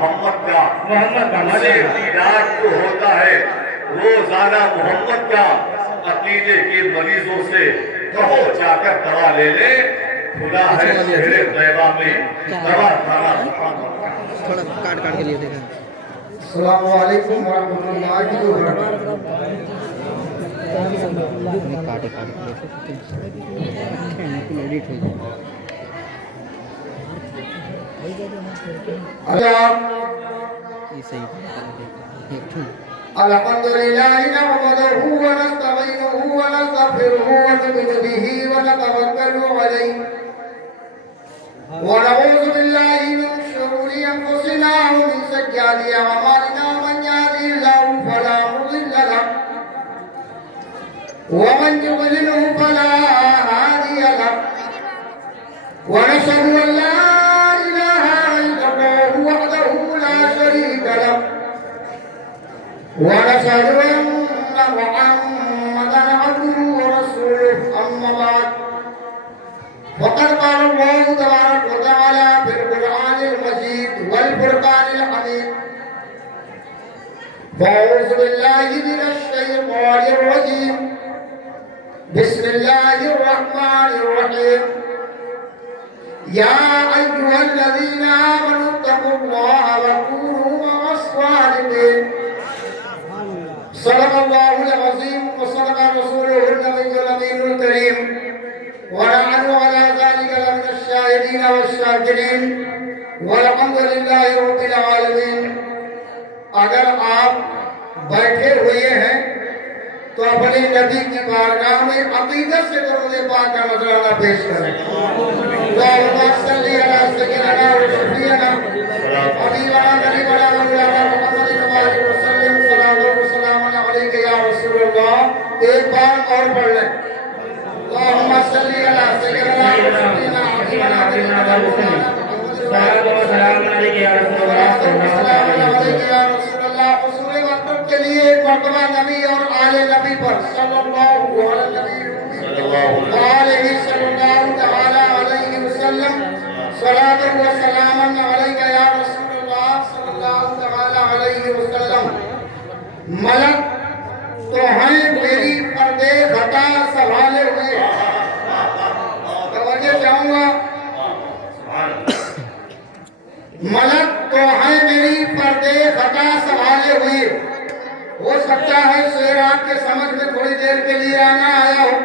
محمد کا دیدار تو ہوتا ہے روزانہ محمد کا عقیدے کے مریضوں سے کہو جا کر دوا لے لے کھلا ہے شہر طیبہ میں دوا کھانا تھوڑا کاٹ کے لیے دیکھیں السلام علیکم ورحمۃ اللہ وبرکاتہ کاٹے ایڈٹ ہو اللہ یہ صحیح الحمد لله نحمده ونستعينه ونستغفره ونؤمن به ونتوكل عليه ونعوذ بالله من شرور انفسنا ومن سيئات اعمالنا من يهده الله فلا مضل له ومن يضلل فلا هادي له ونشهد ان لا اله الا الله وحده لا شريك له ونشهد أن محمدا عبده ورسوله أما بعد فقد قال الله تبارك وتعالى في القرآن المجيد والفرقان الحميد فأعوذ بالله من الشيطان الرجيم بسم الله الرحمن الرحيم يا أيها الذين آمنوا اتقوا الله وكونوا مع الصادقين صدق الله العظيم وصدق رسوله النبي الأمين الكريم ونحن على ذلك لمن الشاهدين والشاكرين والحمد لله رب العالمين اگر آپ بیٹھے ہوئے ہیں تو اپنے نبی کی بارگاہ میں عقیدت سے درود پاک کا نذرانہ پیش کریں اللهم صل على سيدنا وشفيعنا حبيبنا نبينا مولانا محمد وعلى اله وسلم صلوات و سلام علیک یا رسول اللہ ایک بار اور پڑھ لیں اللهم صل على سيدنا وشفيعنا حبيبنا نبينا مولانا صلوات و سلام علیک یا رسول اللہ حصول مطلب کے لیے ایک مرتبہ نبی اور آل نبی پر صلی اللہ علیہ وسلم صلاۃ و سلام علیک یا رسول اللہ صلی اللہ علیہ وسلم ملک تو ہیں میری پردے خطا سنبھالے ہوئے توجہ چاہوں گا ملک تو ہیں میری پردے خطا سنبھالے ہوئے ہو سکتا ہے شعر آپ کے سمجھ میں تھوڑی دیر کے لیے آنا آیا ہو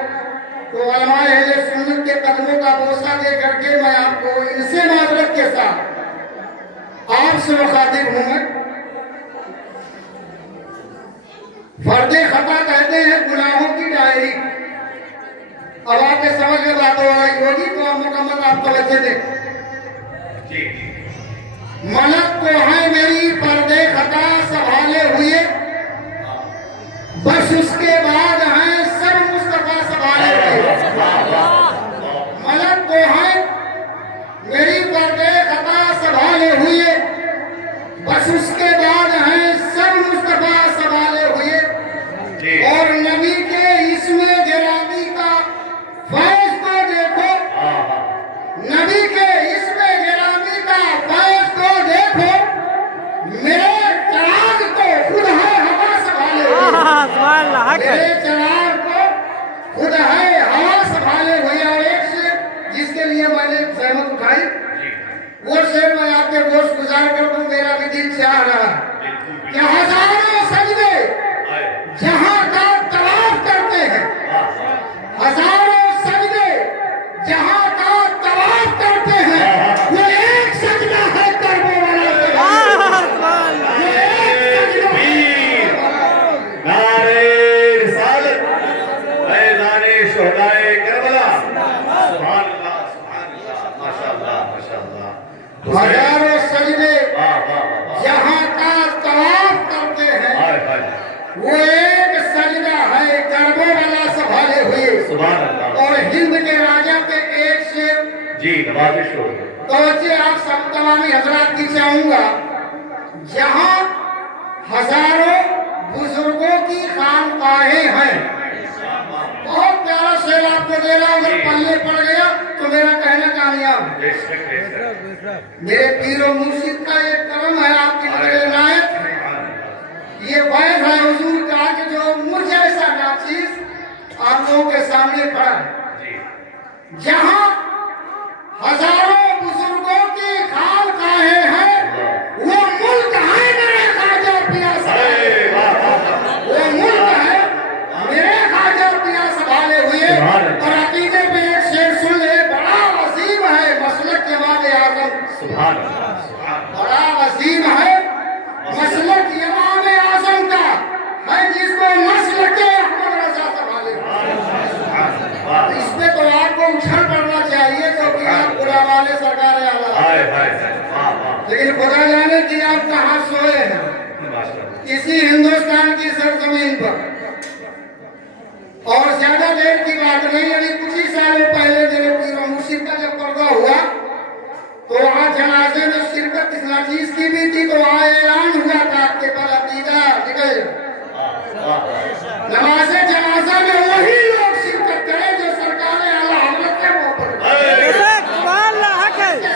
تو علماء اہل سنت کے قدموں کا بوسہ دے کر کے میں آپ کو ان سے معذرت کے ساتھ آپ سے مخاطب ہوں میں فرد خطا کہتے ہیں گناہوں کی ڈائری اب آپ کے سمجھ میں بات ہو رہی ہوگی تو آپ مکمل آپ توجہ دیں ملک تو ہے میری پردے خطا سنبھالے ہوئے بس اس کے بعد ہیں سب مصطفیٰ سنبھالے ہوئے ملک تو ہے میری پردے خطا سنبھالے ہوئے بس اس کے بعد ہیں سب مصطفیٰ سنبھالے ہوئے اور نبی کے اسم گرامی کا فیض تو دیکھو نبی کے اسم گرامی کا فیض تو دیکھو میرے چراغ کو خود ہے ہوا سنبھالے ہوئے میرے چراغ کو خود ہے ہوا سنبھالے ہوئے اور ایک شعر جس کے لیے میں نے زحمت اٹھائی وہ شعر میں آپ کے گوشت گزار کر دوں میرا بھی دل چاہ رہا کہ ہزاروں سجدے جہاں کا طواف کرتے ہیں ہزاروں سجدے جہاں کا طواف کرتے ہیں وہ ایک سجدہ ہے کرنے والا نعرے رسالت میدان شہدائے کربلا سبحان اللہ سبحان اللہ ماشاءاللہ ماشاءاللہ ہزاروں سجدے جہاں کا طواف کرتے ہیں وہ ایک سجدہ ہے کربوں والا سنبھالے ہوئے سبحان اللہ اور ہند کے راجہ پہ ایک شعر جی نوازش ہو توجہ آپ سب تمامی حضرات کی چاہوں گا جہاں ہزاروں بزرگوں کی خانقاہیں ہیں بہت پیارا شعر آپ کو دے رہا ہوں اگر پلے پڑ گیا تو میرا کہنا کامیاب ہے میرے پیر و مرشد کا ایک کرم ہے آپ यहाँ सोए हैं माशाल्लाह। इसी हिंदुस्तान की सरजमीन पर। और ज्यादा देर की बात नहीं, अभी कुछ ही सालों पहले मेरे पीर मुर्शिद का जब पर्दा हुआ तो वहाँ जनाजे में शिरकत इस चीज की भी थी, तो वहाँ ऐलान हुआ था कि पर अकीदा निकल नमाज़े जनाजा में वही लोग शिरकत करें जो सरकार आला हज़रत के मोहब्बत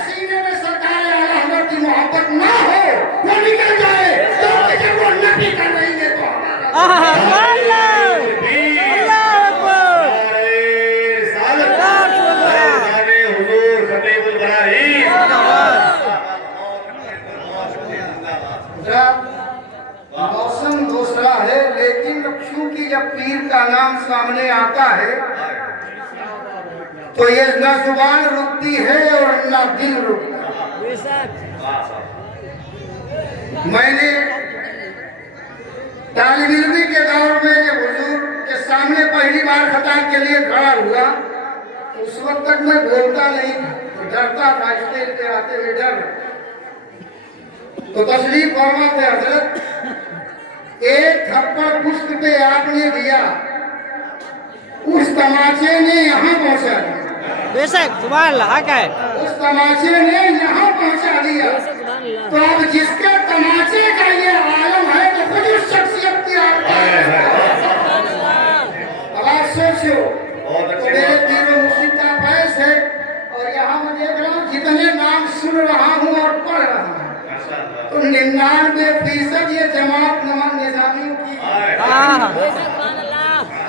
सीने में सरकार आला हज़रत की मोहब्बत ना हो, वो निकल जाए तो जब वो नबी कर रही है तो हमारा मौसम दूसरा है, लेकिन चूंकि जब पीर का नाम सामने आता है तो ये न जुबान रुकती है और न दिल रुकता है। मैंने तालिब इल्मी के दौर में जब हुजूर के सामने पहली बार खताब के लिए खड़ा हुआ, उस वक्त तक मैं बोलता नहीं था, तो डरता था, स्टेज पे आते हुए डर। तो तशरीफ फरमा थे हजरत, एक थप्पड़ पुष्प पे आपने दिया, उस तमाचे ने यहाँ पहुँचा दिया। बेशक सुभान अल्लाह, हक है। उस तमाचे ने यहाँ पहुँचा दिया। तो अब जिसके तमाचे का ये आलम है तो खुद उस शख्सियत की अब आप सोचो, तो मेरे पीर मुर्शिद का फैज़ है और यहाँ मैं देख रहा हूँ जितने नाम सुन रहा हूँ और पढ़ रहा हूँ तो 99% ये जमात नमन निजामियों की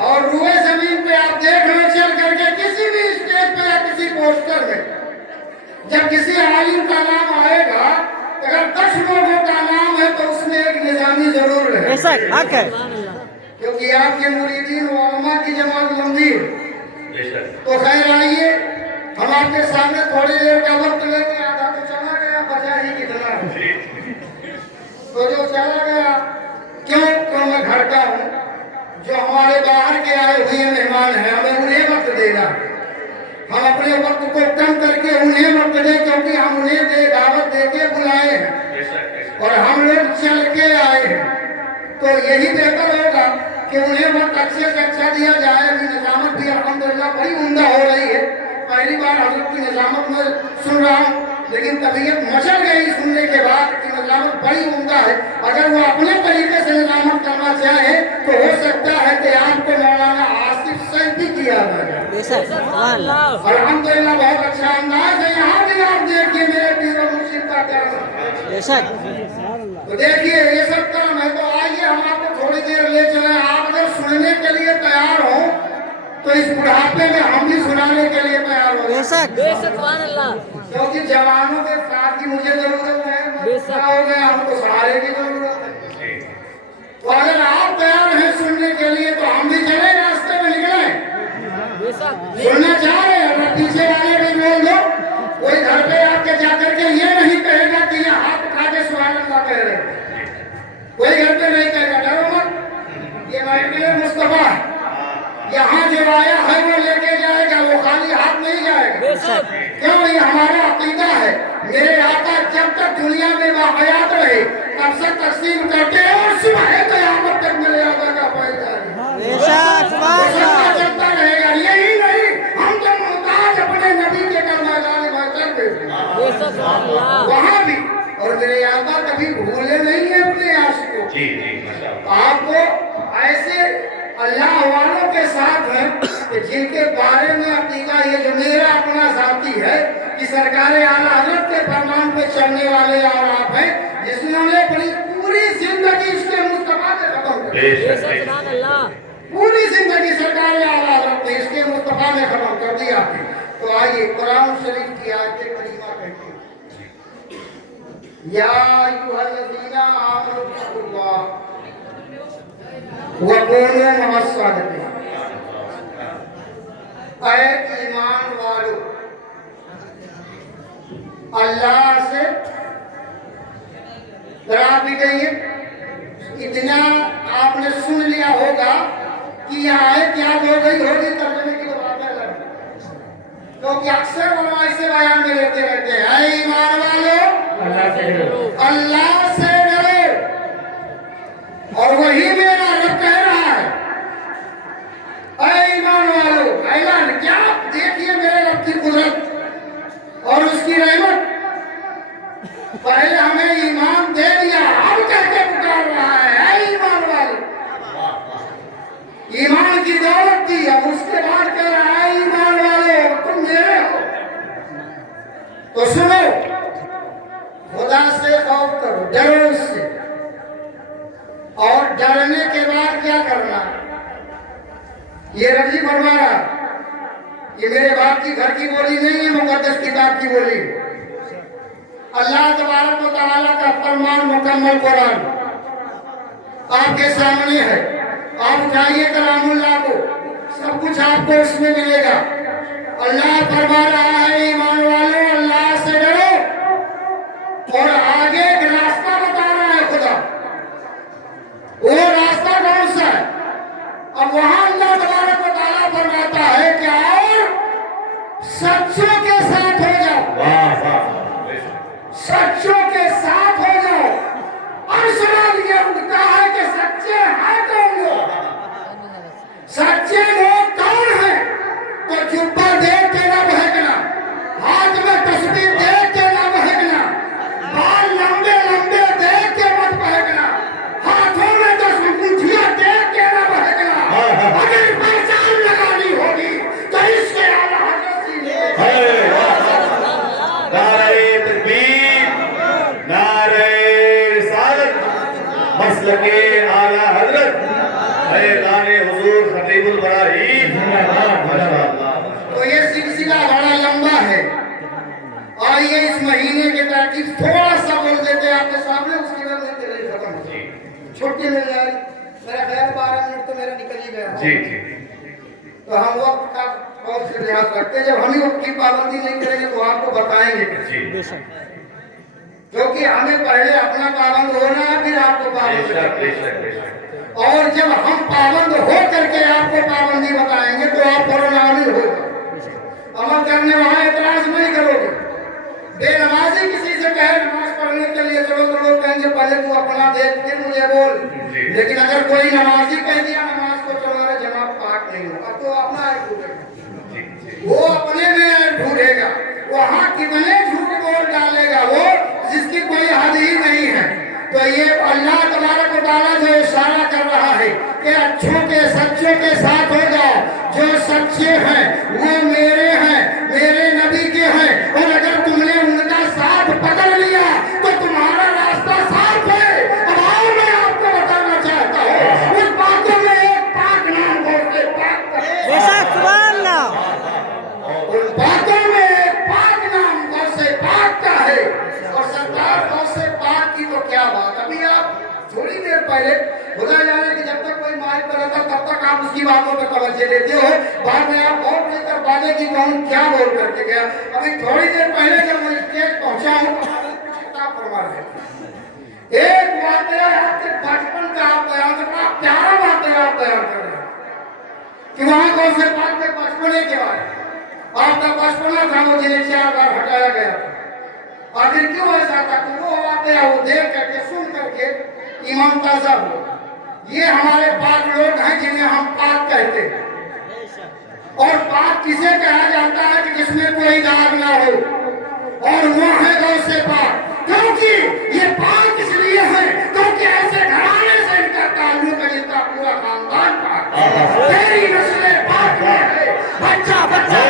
और रुए जमीन पे आप देख रहे चल करके किसी भी स्टेज पे या किसी पोस्टर में जब किसी आलिम का नाम आएगा, अगर 10 लोगों का नाम है तो उसमें एक निजामी जरूर है। बेशक हक है, क्योंकि आपके मुरीदीन व उलमा की जमात लंबी है। तो खैर आइए, हम आपके सामने थोड़ी देर का वक्त लेके आधा तो चला गया, बचा ही कितना है। तो जो चला गया क्यों मैं घर का हूँ, जो हमारे बाहर के आए हुए मेहमान हैं हमें उन्हें वक्त देना, हम अपने वक्त को कम करके उन्हें वक्त दें, क्योंकि हम उन्हें दावत दे के बुलाए हैं और हम लोग चल के आए हैं। तो यही बेहतर होगा कि उन्हें वक्त अच्छे से अच्छा दिया जाए। अभी निजामत भी अल्हम्दुलिल्लाह बड़ी उम्दा हो रही है, पहली बार हजरत की निजामत में सुन रहा हूँ, लेकिन तबीयत मचल गई सुनने के बाद कि निजामत बड़ी उम्दा है। अगर वो अपने तरीके से निजामत करना चाहे तो हो सकता है कि आपको मौलाना आसिफ सैफी की याद आ जाए। अल्हम्दुलिल्लाह बहुत अच्छा अंदाज है। यहाँ भी आप देखिए मेरे पीर मुर्शिद का कर्म। बेशक तो देखिए ये सब कर्म है। तो आइए हम आपको थोड़ी देर ले चले। आप अगर सुनने के लिए तैयार हो तो इस बुढ़ापे में हम भी सुनाने के लिए तैयार हो। बेशक क्योंकि जवानों के साथ ही मुझे जरूरत है, हो गया हमको सहारे की जरूरत है। तो अगर आप तैयार हैं सुनने के लिए तो हम भी चले, रास्ते में निकले, सुनना चाह रहे हैं। अगर पीछे वाले भी बोल दो, कोई घर पे आपके जाकर के ये नहीं कहेगा कि ये हाथ उठा के सुभान अल्लाह कह रहे, कोई घर पे नहीं कहेगा, डरो मत। ये महफिल मुस्तफा यहाँ जो आया है वो लेके जाएगा, वो खाली हाथ नहीं जाएगा। क्यों? ये हमारा अकीदा है। मेरे आका जब तक दुनिया में बाहयात रहे तब से तस्लीम करते हैं और सुबह क़यामत तक मेरे आका का फायदा चलता रहेगा। यही नहीं, हम तो मोहताज अपने नबी के कर्मचारी वहाँ भी, और मेरे आका कभी भूले नहीं है अपने आशिकों को। आपको ऐसे अल्लाह वालों के साथ हैं कि जिनके बारे में अकीदा ये जो मेरा अपना साथी है कि सरकार आला हज़रत के फरमान पे चलने वाले और आप हैं, जिन्होंने अपनी पूरी जिंदगी इसके मुस्तफा से खत्म कर दी। पूरी जिंदगी सरकार आला हज़रत ने इसके मुस्तफा में खत्म कर दिया। तो आइए कुरान शरीफ की आयत करीमा कहती है, या अय्युहल्लज़ीना आमनू तक़ुल्लाह वकूनू मअस-सादिक़ीन। ऐ ईमान वालों, अल्लाह से डरा भी गई है। इतना आपने सुन लिया होगा कि यह आयत याद हो गई होगी, तर्जुमे की तो बात अलग है, क्योंकि अक्सर उलमा इसे बयान में लेते रहते हैं। ऐ ईमान वालों, अल्लाह से ये रजी फरमा रहा, ये मेरे बाप की घर की बोली नहीं है, मुकद्दस किताब की बोली। अल्लाह तबारक व तआला का फरमान मुकम्मल कुरान आपके सामने है। आप उठाइए कलामुल्लाह को, सब कुछ आपको उसमें मिलेगा। अल्लाह फरमा रहा है, ईमान वालों अल्लाह से डरो, और आगे एक रास्ता बता रहा है खुदा। वो रास्ता कौन सा है? अब वहां अल्लाह तबारक व तआला फरमाता है कि और सच्चों के साथ हो जाओ, वाह वाह, सच्चों के साथ हो जाओ। और सवाल ये उठता है कि सच्चे हैं कौन लोग? सच्चे लोग कौन हैं? तो जुब्बा देख के ना बहकना, हाथ में तस्बीह देख के ना बहकना, बाल लंबे लंबे देख के मत बहकना, हाथों में 10 अंगूठियां देख के ना बहकना। अगर पहचान लगानी होगी तो इसके आला हज़रत है, नारे तकबीर, नारे रिसालत, मसलके आला हजरत, फैज़ाने हुजूर खतीबुल बराहीन, माशाअल्लाह। तो ये सिलसिला बड़ा लंबा है। आइए इस महीने के तरकीब थोड़ा सा बोल देते हैं आपके सामने, उसके बाद में तेरे खत्म हो जाए, छुट्टी मिल जाए। मेरा ख्याल 12 मिनट तो मेरा निकल ही गया। जी जी, तो हम वक्त का बहुत से लिहाज रखते हैं। जब हम ही वक्त की पाबंदी नहीं करेंगे तो आपको बताएंगे, जी, क्योंकि हमें पहले अपना पाबंद होना है, फिर आपको पाबंद। बेशक बेशक बेशक, और जब हम पाबंद हो करके आपको पाबंदी बताएंगे तो आप फौरन आमिल होगा। अमल करने वहां एतराज नहीं करोगे। बेनमाजी किसी से कहे नमाज पढ़ने के लिए चलो तो लोग कहेंगे पहले तू अपना देख के मुझे बोल। लेकिन अगर कोई नमाजी कह दिया नमाज को चलो, अरे जमात पाक नहीं हो, अब तो अपना है ढूंढेगा, वो अपने में ढूंढेगा। वहां कितने झूठ बोल डालेगा वो, जिसकी कोई हद ही नहीं है। तो ये अल्लाह तबारक व तआला जो इशारा कर रहा है कि अच्छों के सच्चों के साथ हो जाओ। जो सच्चे हैं वो मेरे हैं, मेरे नबी के हैं, और अगर तुमने उनका साथ पकड़ लिया तो तुम्हारा रास्ता साफ है। अब आओ मैं आपको बताना चाहता हूँ, उस बातों में एक पाक नाम बोलते पाक का, बेशक सुभान अल्लाह। उन बातों में एक पाक नाम गौसे पाक का है। और सरकार गौसे पाक की तो क्या बात, अभी आप थोड़ी देर पहले खुदा जाने कि जब तक कोई माइक पर रहता तब तक आप उसकी बातों पर तवज्जो देते हो, बाद में आप और लेकर बातें की कौन क्या बोल करके गया। अभी थोड़ी देर पहले जब मैं स्टेज पहुंचा हूँ तो कुछ किताब पढ़वा रहे थे। एक वाकया आपके बचपन का आप बयान कर, बड़ा प्यारा वाकया आप बयान कर रहे हैं कि वहां कौन से बात के बचपने के बाद आपका बचपना था, वो जिन्हें 4 बार हटाया गया था। आखिर क्यों ऐसा था कि वो वाकया वो देख करके सुन करके ईमान ताजा हो। ये हमारे पाक लोग हैं जिन्हें हम पाक कहते हैं। और पाक किसे कहा जाता है कि जिसमें कोई दाग ना हो, और वो है गौसे पाक। क्योंकि ये पाक इसलिए है क्योंकि ऐसे घराने से इनका ताल्लुक है जिनका पूरा खानदान पाक है। तेरी नस्ल पाक में है, बच्चा बच्चा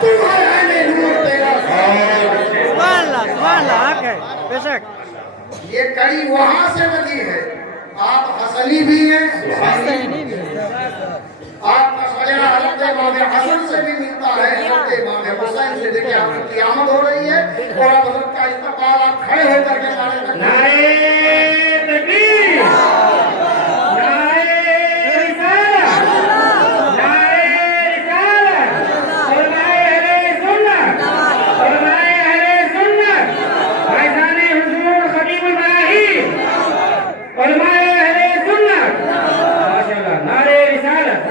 तू है अहले नूर तेरा। सुभान अल्लाह, हक है बेशक। ये कड़ी वहां से लगी है। आप हसनी भी हैं, आपका सजरा हज़रत इमाम हसन से भी मिलता है, हज़रत इमाम हुसैन से। देखिए आपकी क़यामत हो रही है और आप हज़रत का इस्तक़बाल आप खड़े होकर के नारे तकबीर, नारे रिसालत, नारे रिसालत, उलमाए अहले सुन्नत, उलमाए अहले सुन्नत, फैज़ाने हुजूर खतीबुल बराहीन, उलमाए अहले सुन्नत, माशाअल्लाह, नारे रिसालत।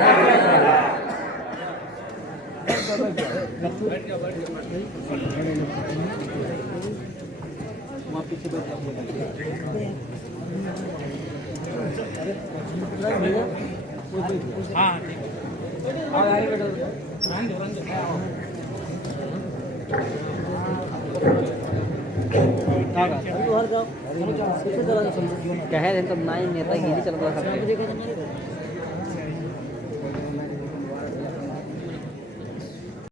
कहे तो नहीं नेतागिरी चल रहा है।